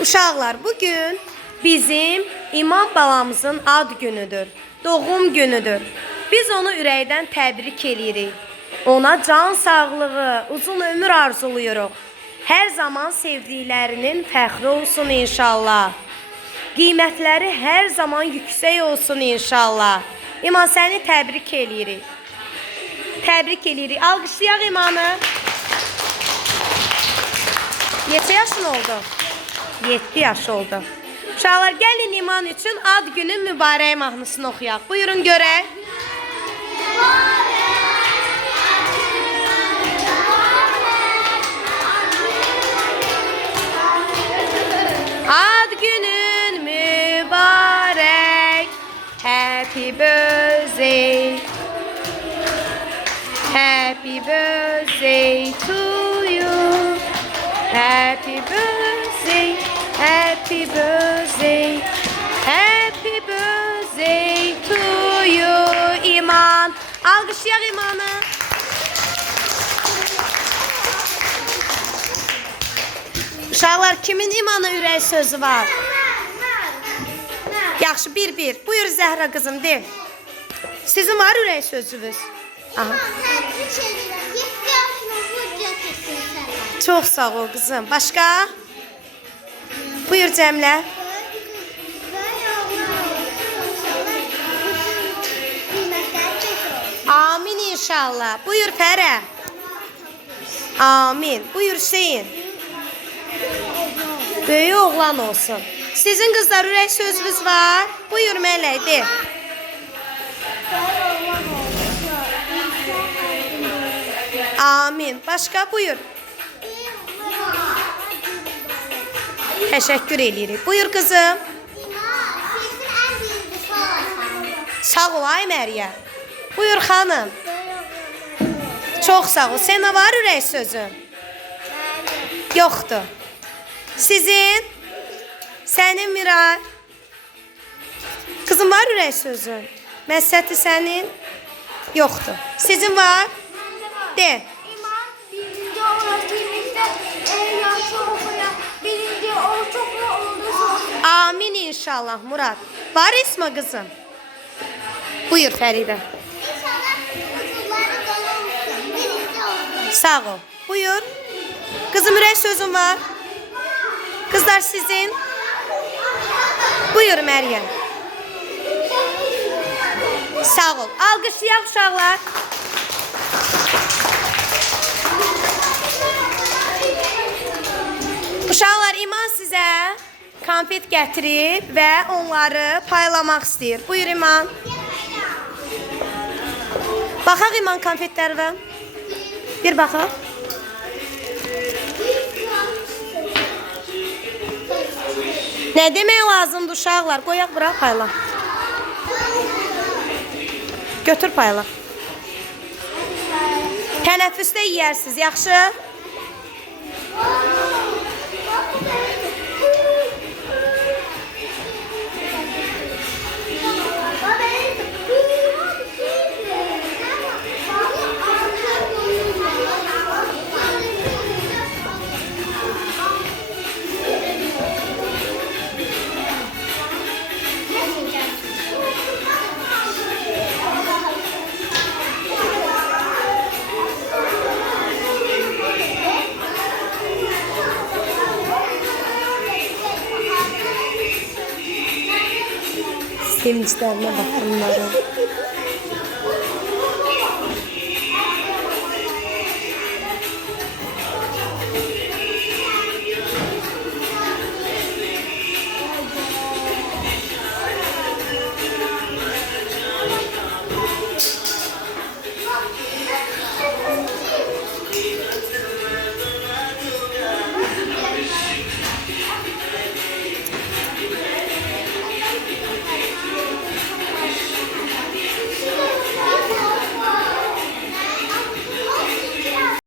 Uşaqlar, bugün bizim İmam balamızın ad günüdür, doğum günüdür. Biz onu ürəkdən təbrik edirik. Ona can sağlığı, uzun ömür arzuluyuruq. Hər zaman sevdiklərinin fəxri olsun inşallah. Qiymətləri hər zaman yüksək olsun inşallah. İman, səni təbrik edirik. Təbrik edirik. Alqışlayaq İmanı. Neçə yaşın oldu? 7 yaş oldu. Uşaqlar, gəlin İman üçün ad günün mübarək mahnısını oxuyaq. Buyurun görək. Ad günün mübarək. Happy birthday. Happy birthday to you. Happy birthday. Happy birthday. Happy birthday to you. İman. Alqışlayaq İmanı. Uşaqlar, kimin İman'a ürək sözü var? Yaxşı, bir. Buyur Zəhra qızım, de. Sizin var ürək sözünüz? Aha. Çox sağ ol qızım. Başqa? Buyur Cəmlə. Amin inşallah. Buyur Fərə. Amin. Buyur Hüseyin. Böyük oğlan olsun. Sizin qızlar ürək sözünüz var? Buyur Mələk, de. Amin. Başqa buyur. Təşəkkür edirik. Buyur qızım. Sağ ol ay Məryəm. Buyur xanım. Çox sağ ol. Sənə var ürək sözü? Yoxdur. Sizin? Sənin Miray? Kızım var ürək sözü? Məsəti sənin? Yoxdur. Sizin var? De. İmam birinci olarak kimlikte yaşı okuyan birinci ortaokula olduğu zaman. Amin inşallah Murat. Var İsma kızım? Buyur Fəride. İnşallah kutuları dolu olsun. Birinci olsun. Sağ ol. Buyur. Kızım ürək sözün var. Kızlar sizin? Buyur Məryəm. Sağ ol. Alqışlayaq uşaqlar. Uşaqlar, İman sizə konfet gətirib və onları paylamaq istəyir. Buyur İman. Baxaq İman konfetlərə. Bir baxaq. Nə demək lazımdır uşaqlar? Qoyaq bura payla. Götür payla. Tənəffüsdə yeyərsiniz, yaxşı? Sevinçlerine bakın bunların.